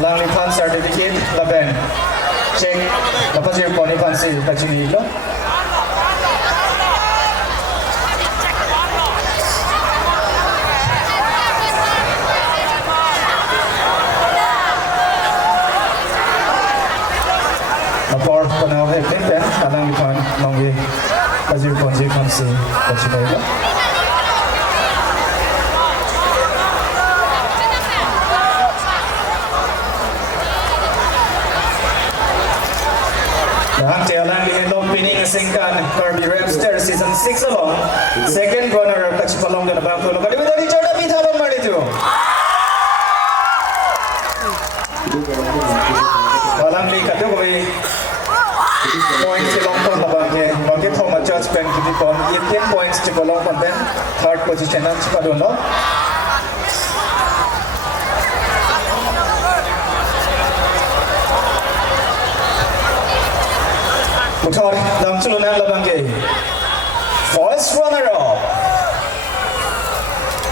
Alang lipan certificate laben. Check. Dapat siya po ni Pansi Pachinilo. Napor panaw heklimpen. Alang lipan nonggi Pazir Ponzi Pansi Pachinilo. Ang tiyalang lihinom pining asingkan Karbi Rapster season 6 along second runner-up kachipalong na nabang tulong kalimutan ni Jordan Pithabang Marito walang likat yung kami points silong pang labang niya bakit hong ma-judge pen kitipon 18 points chipalong pang ben third position ang chipadon no Putar dalam culunan labang game. First runner-up.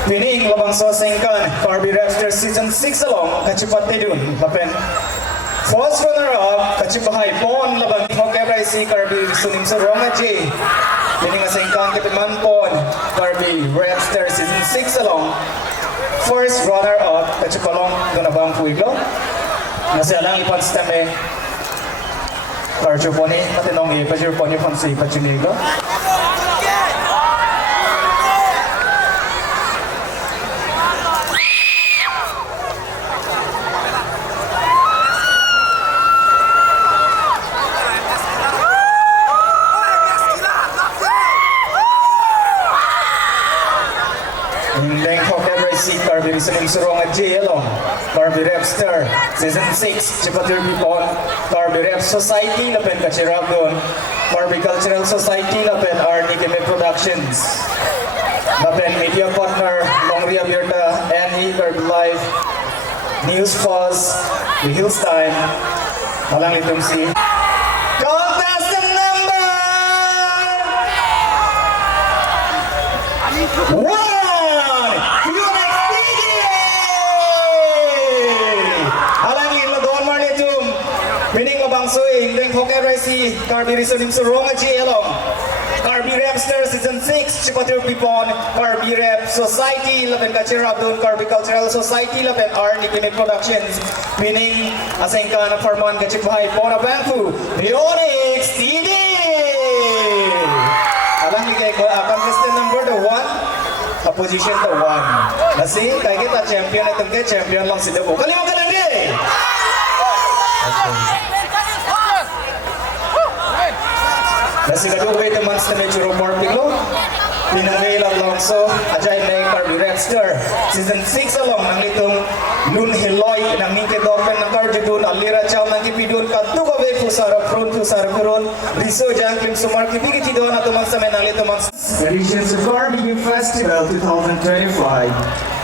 Winning labang sosengkan Karbi Raptor season 6 along kacipat tidun lapen. First runner-up kacipahay pon labang Hokebray si Karbi sunim sa Rongaji. Winning asengkan kitiman pon Karbi Raptor season 6 along. First runner-up kacipalong ganabang puiglo. Nasialang ipan steme Karjo po ni matinong Pazir po ni Pansi Pachinigo. Hindeng Hokebray si Karbi Risalim Surong at J.L.O. Karbi Rapster season 6 Chipatir Pipon Karbi Rap Society na pen kachirap doon Karbi Cultural Society na pen Arnikime Productions na pen media partner Longria Bierta NE Karbi Live News Pause The Hills Time malang itong si contestant number 1 Winning labang suing Deng Hokebray si Karbi Risonim Surong at J.L.O. Karbi Rapster season 6 Chipatir Pipon Karbi Rap Society Lapen Kachirap doon Karbi Cultural Society Lapen Arnikime Productions Winning asengkan Farman Kachipahay Pona Bangfu Leonix TV Alang ligay ko contestant number 1 position to 1 Nasi kaya kita champion itong kaya champion lang si Debo Kalimutan lang rin Nasigado ito months na medyo reporting lo. Pinangay lang so Ajay may Karbi Rapster season 6 along nang itong Lun Hiloy nang mingke dopen ng Karjo doon Alira Chow nang kipidun Kantuka Bay Pusara Prun Pusara Kurun Riso Jangkim Sumar Kipikiti doon at umang sa menang ito months Editions of Karbi Festival 2025